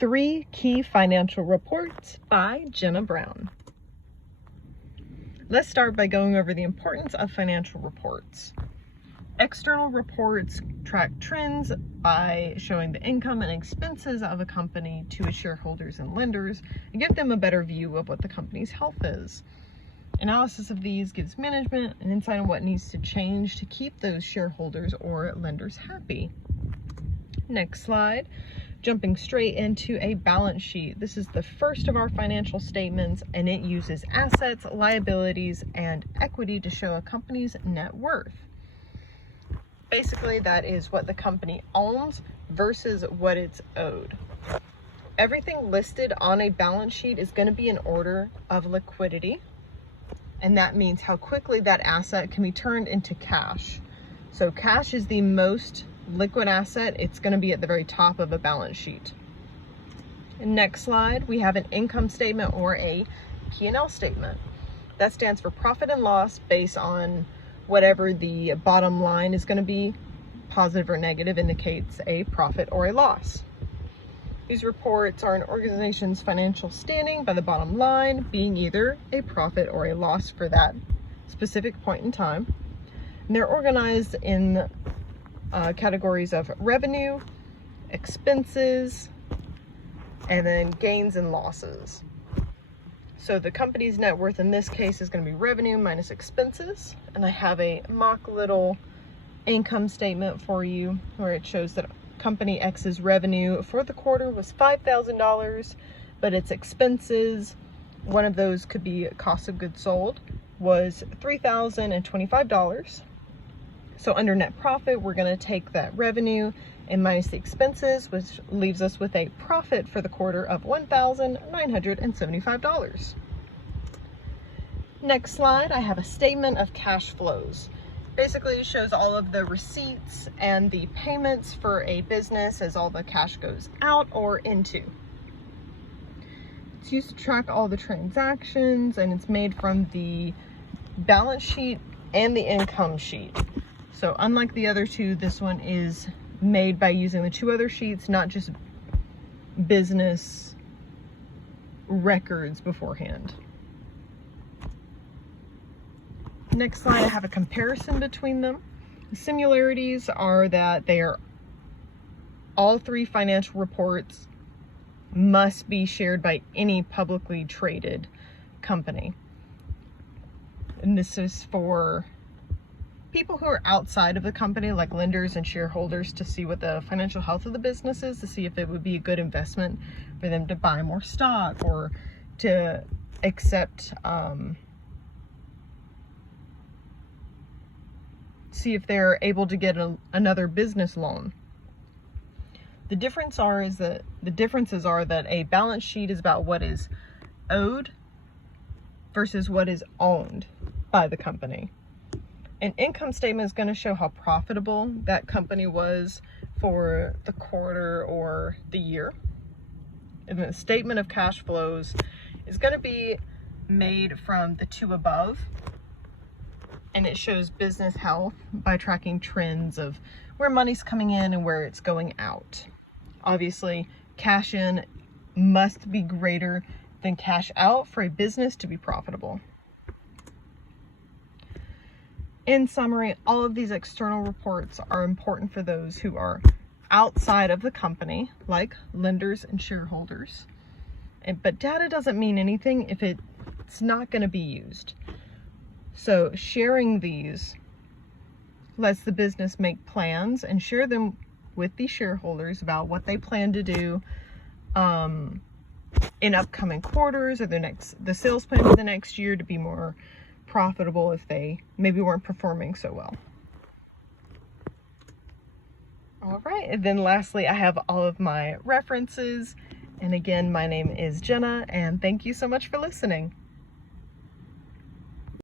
3 Key Financial Reports by Jenna Brown. Let's start by going over the importance of financial reports. External reports track trends by showing the income and expenses of a company to its shareholders and lenders and give them a better view of what the company's health is. Analysis of these gives management an insight on what needs to change to keep those shareholders or lenders happy. Next slide. Jumping straight into a balance sheet. This is the first of our financial statements, and it uses assets, liabilities, and equity to show a company's net worth. Basically, that is what the company owns versus what it's owed. Everything listed on a balance sheet is going to be in order of liquidity, and that means how quickly that asset can be turned into cash. So cash is the most liquid asset. It's going to be at the very top of a balance sheet. Next slide, we have an income statement or a P&L statement. That stands for profit and loss based on whatever the bottom line is going to be. Positive or negative indicates a profit or a loss. These reports are an organization's financial standing by the bottom line being either a profit or a loss for that specific point in time. And they're organized in categories of revenue, expenses, and then gains and losses. So the company's net worth in this case is going to be revenue minus expenses. And I have a mock little income statement for you where it shows that company X's revenue for the quarter was $5,000, but its expenses, one of those could be cost of goods sold, was $3,025. So under net profit, we're going to take that revenue and minus the expenses, which leaves us with a profit for the quarter of $1,975. Next slide, I have a statement of cash flows. Basically, it shows all of the receipts and the payments for a business as all the cash goes out or into. It's used to track all the transactions, and it's made from the balance sheet and the income sheet. So unlike the other two, this one is made by using the 2 other sheets, not just business records beforehand. Next slide, I have a comparison between them. The similarities are that they are all 3 financial reports must be shared by any publicly traded company. And this is for people who are outside of the company, like lenders and shareholders, to see what the financial health of the business is, to see if it would be a good investment for them to buy more stock or to accept, see if they're able to get another business loan. The differences are that a balance sheet is about what is owed versus what is owned by the company. An income statement is going to show how profitable that company was for the quarter or the year. And the statement of cash flows is going to be made from the 2 above. And it shows business health by tracking trends of where money's coming in and where it's going out. Obviously, cash in must be greater than cash out for a business to be profitable. In summary, all of these external reports are important for those who are outside of the company, like lenders and shareholders. But data doesn't mean anything if it's not going to be used. So sharing these lets the business make plans and share them with the shareholders about what they plan to do in upcoming quarters or the sales plan for the next year to be more profitable if they maybe weren't performing so well. All right, and then lastly, I have all of my references. And again, my name is Jenna, and thank you so much for listening.